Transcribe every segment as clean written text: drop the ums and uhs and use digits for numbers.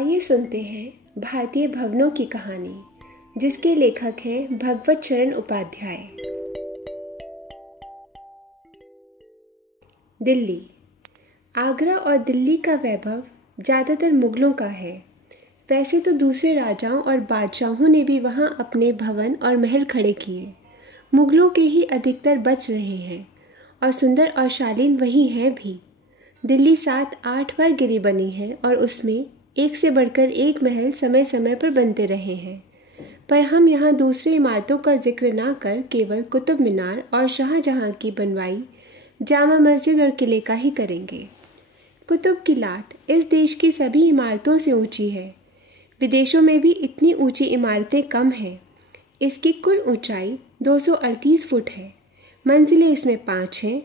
आइए सुनते हैं भारतीय भवनों की कहानी, जिसके लेखक हैं भगवत शरण उपाध्याय। दिल्ली। आगरा और दिल्ली का वैभव ज़्यादातर मुगलों का है। वैसे तो दूसरे राजाओं और बादशाहों ने भी वहाँ अपने भवन और महल खड़े किए। मुगलों के ही अधिकतर बच रहे हैं और सुंदर और शालीन वही हैं भी। दिल्ली 7-8 बार गिरी बनी है और उसमें एक से बढ़कर एक महल समय समय पर बनते रहे हैं। पर हम यहाँ दूसरी इमारतों का जिक्र ना कर केवल कुतुब मीनार और शाहजहाँ की बनवाई जामा मस्जिद और किले का ही करेंगे। कुतुब की लाट इस देश की सभी इमारतों से ऊंची है। विदेशों में भी इतनी ऊंची इमारतें कम हैं। इसकी कुल ऊंचाई 238 फुट है। मंजिलें इसमें 5 हैं।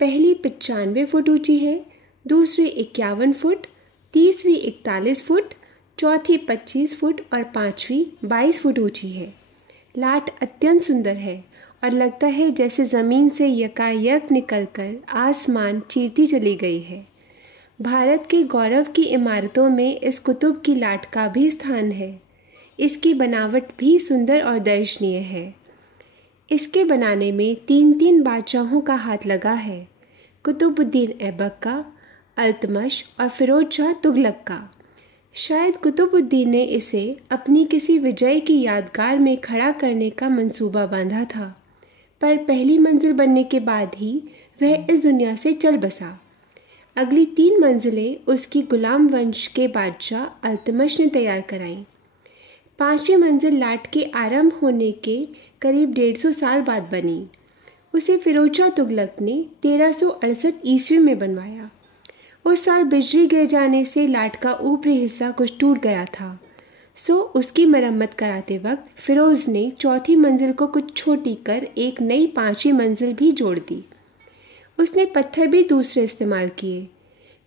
पहली 95 फुट ऊंची है, दूसरी 51 फुट, तीसरी 41 फुट, चौथी 25 फुट और पांचवी 22 फुट ऊंची है। लाट अत्यंत सुंदर है और लगता है जैसे ज़मीन से यकायक निकलकर आसमान चीरती चली गई है। भारत के गौरव की इमारतों में इस कुतुब की लाट का भी स्थान है। इसकी बनावट भी सुंदर और दर्शनीय है। इसके बनाने में 3 बादशाहों का हाथ लगा है, कुतुबुद्दीन ऐबक का, अल्तमश और फिरोज शाह तुगलक का। शायद कुतुबुद्दीन ने इसे अपनी किसी विजय की यादगार में खड़ा करने का मंसूबा बांधा था, पर पहली मंजिल बनने के बाद ही वह इस दुनिया से चल बसा। अगली 3 मंजिलें उसकी गुलाम वंश के बादशाह अल्तमश ने तैयार कराईं। 5वीं मंजिल लाट के आरंभ होने के करीब 150 साल बाद बनी। उसे फिरोज शाह तुगलक ने 1368 ईस्वी में बनवाया। उस साल बिजली गिर जाने से लाट का ऊपरी हिस्सा कुछ टूट गया था, सो उसकी मरम्मत कराते वक्त फिरोज ने चौथी मंजिल को कुछ छोटी कर एक नई 5वीं मंजिल भी जोड़ दी। उसने पत्थर भी दूसरे इस्तेमाल किए।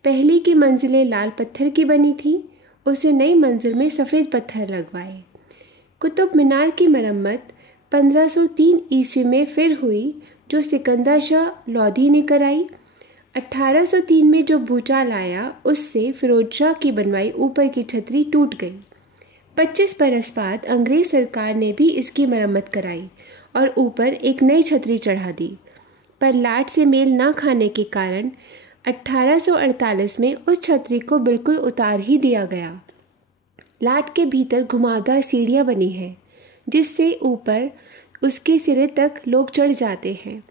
पहली की मंजिलें लाल पत्थर की बनी थीं, उसने नई मंजिल में सफ़ेद पत्थर लगवाए। कुतुब मीनार की मरम्मत 1503 ईस्वी में फिर हुई, जो सिकंदर शाह लोधी ने कराई। 1803 में जो भूचाल आया, उससे फिरोज शाह की बनवाई ऊपर की छतरी टूट गई। 25 बरस बाद अंग्रेज सरकार ने भी इसकी मरम्मत कराई और ऊपर एक नई छतरी चढ़ा दी, पर लाट से मेल ना खाने के कारण 1848 में उस छतरी को बिल्कुल उतार ही दिया गया। लाट के भीतर घुमावदार सीढ़ियाँ बनी हैं, जिससे ऊपर उसके सिरे तक लोग चढ़ जाते हैं।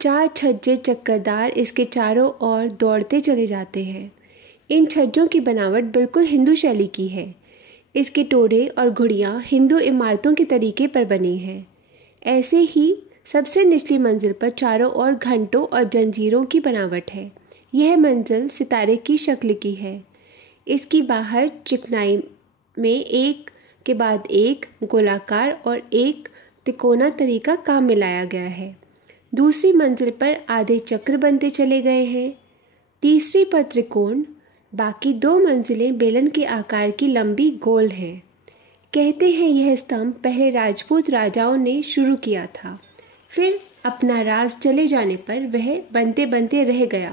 4 छज्जे चक्करदार इसके चारों ओर दौड़ते चले जाते हैं। इन छज्जों की बनावट बिल्कुल हिंदू शैली की है। इसके टोड़े और घुड़ियाँ हिंदू इमारतों के तरीके पर बनी हैं। ऐसे ही सबसे निचली मंजिल पर चारों ओर घंटों और जंजीरों की बनावट है। यह मंजिल सितारे की शक्ल की है। इसकी बाहर चिकनाई में एक के बाद एक गोलाकार और एक तिकोना तरीका काम मिलाया गया है। दूसरी मंजिल पर आधे चक्र बनते चले गए हैं, तीसरी पर त्रिकोण, बाकी 2 मंजिलें बेलन के आकार की लंबी गोल हैं। कहते हैं यह स्तंभ पहले राजपूत राजाओं ने शुरू किया था, फिर अपना राज चले जाने पर वह बनते बनते रह गया।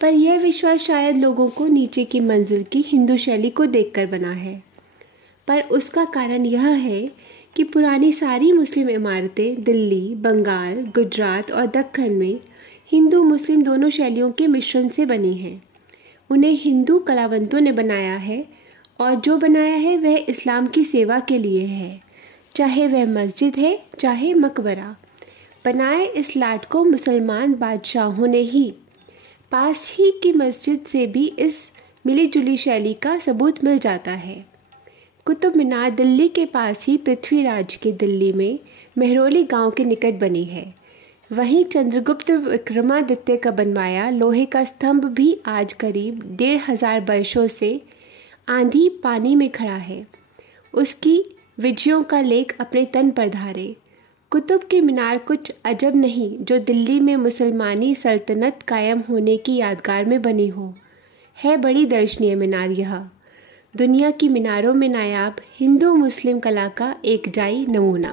पर यह विश्वास शायद लोगों को नीचे की मंजिल की हिंदू शैली को देखकर बना है। पर उसका कारण यह है कि पुरानी सारी मुस्लिम इमारतें दिल्ली, बंगाल, गुजरात और दक्कन में हिंदू मुस्लिम दोनों शैलियों के मिश्रण से बनी हैं। उन्हें हिंदू कलावंतों ने बनाया है और जो बनाया है वह इस्लाम की सेवा के लिए है, चाहे वह मस्जिद है चाहे मकबरा। बनाए इस लाट को मुसलमान बादशाहों ने ही। पास ही की मस्जिद से भी इस मिली-जुली शैली का सबूत मिल जाता है। कुतुब मीनार दिल्ली के पास ही पृथ्वीराज के दिल्ली में मेहरौली गांव के निकट बनी है। वहीं चंद्रगुप्त विक्रमादित्य का बनवाया लोहे का स्तंभ भी आज करीब 1500 वर्षों से आंधी पानी में खड़ा है। उसकी विजयों का लेख अपने तन पर धारे। कुतुब के मीनार कुछ अजब नहीं जो दिल्ली में मुसलमानी सल्तनत कायम होने की यादगार में बनी हो। है बड़ी दर्शनीय मीनार यह, दुनिया की मीनारों में नायाब हिंदू मुस्लिम कला का एक जाई नमूना।